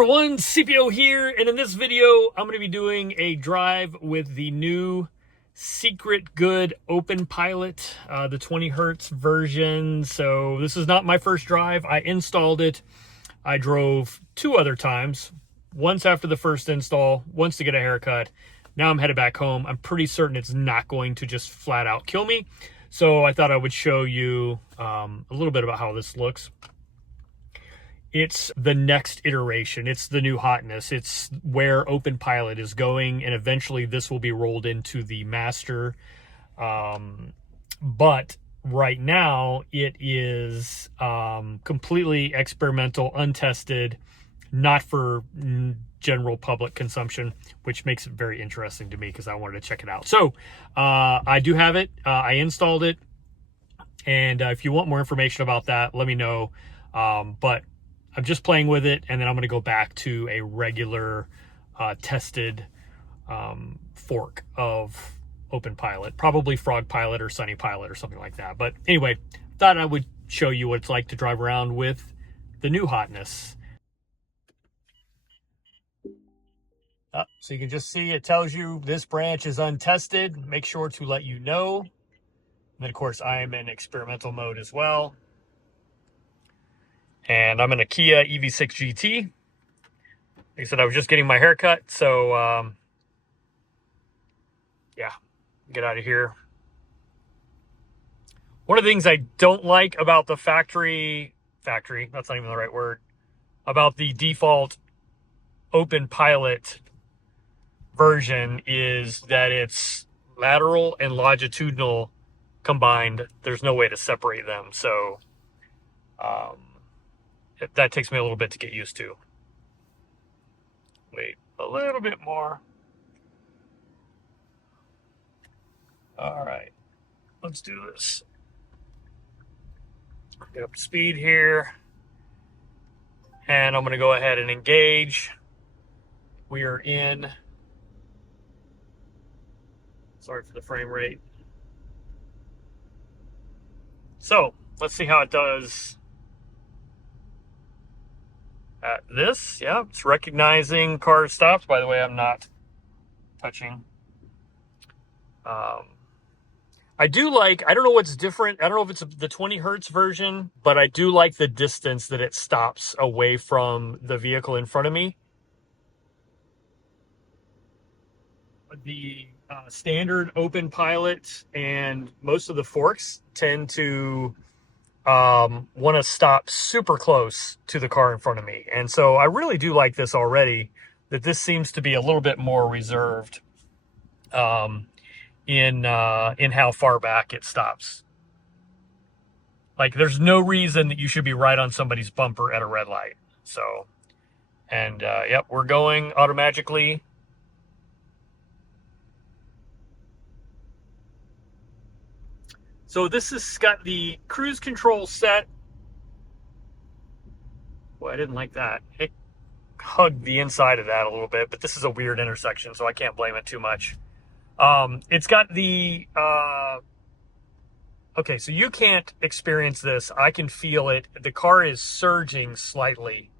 everyone, CPO here, and in this video I'm going to be doing a drive with the new Secret Good Open Pilot, the 20 hertz version. So this is not my first drive. I installed it. I drove two other times, once after the first install, once to get a haircut. Now I'm headed back home. I'm pretty certain it's not going to just flat out kill me. So I thought I would show you a little bit about how this looks. It's the next iteration. It's the new hotness. It's where Open Pilot is going, and eventually this will be rolled into the Master. But right now it is completely experimental, untested, not for general public consumption, which makes it very interesting to me because I wanted to check it out. So I do have it. I installed it, and if you want more information about that, let me know. But I'm just playing with it, and then I'm going to go back to a regular tested fork of Open Pilot, probably Frog Pilot or Sunny Pilot or something like that. But anyway, thought I would show you what it's like to drive around with the new hotness. So you can just see it tells you this branch is untested. Make sure to let you know. And then, of course, I am in experimental mode as well. And I'm in a Kia EV6 GT. Like I said, I was just getting my haircut, so yeah, get out of here. One of the things I don't like about the factory, that's not even the right word, about the default Open Pilot version is that it's lateral and longitudinal combined. There's no way to separate them, so that takes me a little bit to get used to. Wait a little bit more. All right, let's do this. Get up to speed here. And I'm going to go ahead and engage. We are in. Sorry for the frame rate. So let's see how it does at this. Yeah, it's recognizing car stops. By the way, I'm not touching. I do like, I don't know what's different. I don't know if it's the 20 hertz version, but I do like the distance that it stops away from the vehicle in front of me. The standard Open Pilot and most of the forks tend to want to stop super close to the car in front of me. And so I really do like this already, that this seems to be a little bit more reserved in how far back it stops. Like, there's no reason that you should be right on somebody's bumper at a red light. So, and yep, we're going automatically. So this has got the cruise control set. Boy, I didn't like that. It hugged the inside of that a little bit, but this is a weird intersection, so I can't blame it too much. It's got the, okay, so you can't experience this. I can feel it. The car is surging slightly.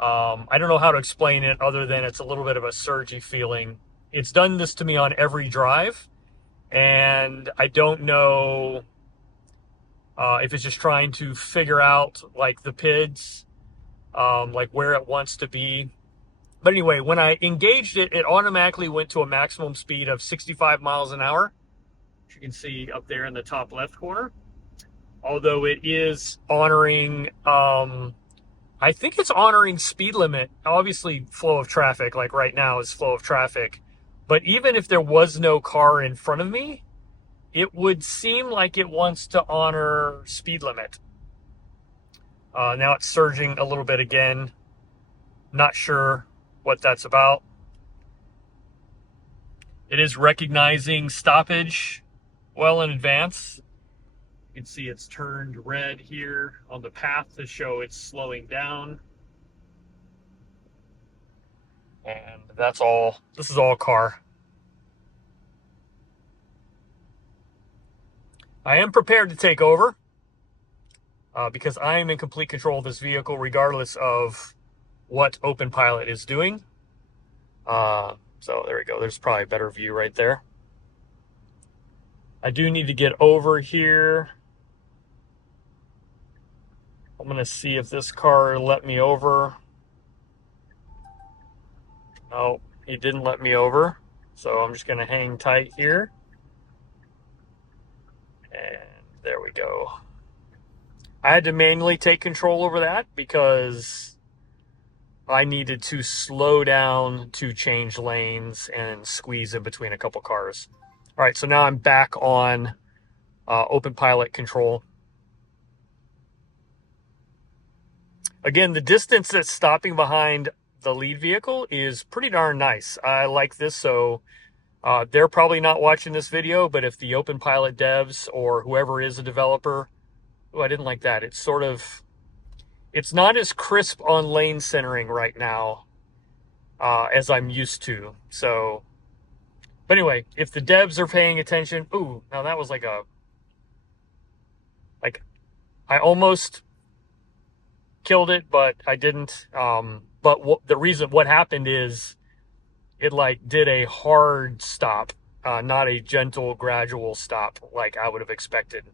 I don't know how to explain it other than it's a little bit of a surgy feeling. It's done this to me on every drive, and I don't know if it's just trying to figure out, like, the PIDs, like where it wants to be. But anyway, when I engaged it, it automatically went to a maximum speed of 65 miles an hour, which you can see up there in the top left corner. Although it is honoring, I think it's honoring speed limit. Obviously, flow of traffic, like right now, is flow of traffic. But even if there was no car in front of me, it would seem like it wants to honor speed limit. Now it's surging a little bit again. Not sure what that's about. It is recognizing stoppage well in advance. You can see it's turned red here on the path to show it's slowing down. And that's all. This is all car. I am prepared to take over because I am in complete control of this vehicle regardless of what OpenPilot is doing. So there we go. There's probably a better view right there. I do need to get over here. I'm going to see if this car let me over. No, he didn't let me over. So I'm just going to hang tight here. And there we go. I had to manually take control over that because I needed to slow down to change lanes and squeeze in between a couple cars. All right, so now I'm back on OpenPilot control. Again, the distance that's stopping behind the lead vehicle is pretty darn nice. I like this, so they're probably not watching this video, but if the OpenPilot devs or whoever is a developer, oh, I didn't like that. It's not as crisp on lane centering right now as I'm used to. So, but anyway, if the devs are paying attention, ooh, now that was like I almost killed it, but I didn't. But what happened is it like did a hard stop, not a gentle, gradual stop like I would have expected.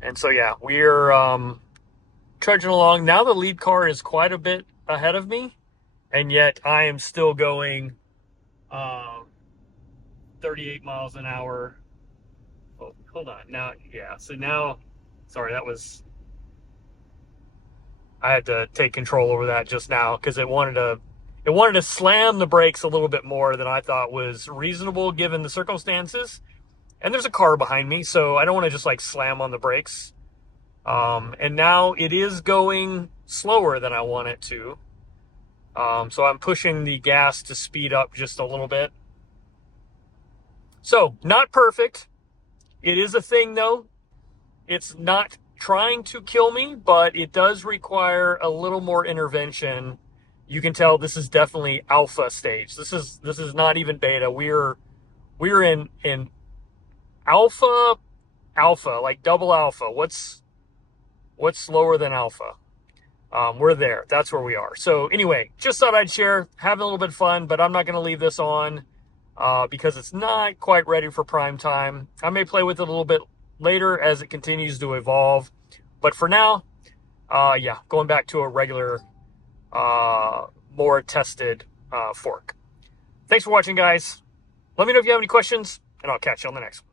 And so, yeah, we're trudging along. Now the lead car is quite a bit ahead of me, and yet I am still going 38 miles an hour. Oh, hold on. Now, yeah, so now, sorry, I had to take control over that just now because it wanted to slam the brakes a little bit more than I thought was reasonable given the circumstances. And there's a car behind me, so I don't want to just like slam on the brakes. And now it is going slower than I want it to. So I'm pushing the gas to speed up just a little bit. So not perfect. It is a thing though. It's not trying to kill me, but it does require a little more intervention. You can tell this is definitely alpha stage. This is not even beta. We're in alpha, like double alpha. What's lower than alpha? We're there. That's where we are. So anyway, just thought I'd share, having a little bit of fun, but I'm not going to leave this on because it's not quite ready for prime time. I may play with it a little bit later as it continues to evolve. But for now, yeah, going back to a regular, more tested fork. Thanks for watching, guys. Let me know if you have any questions, and I'll catch you on the next one.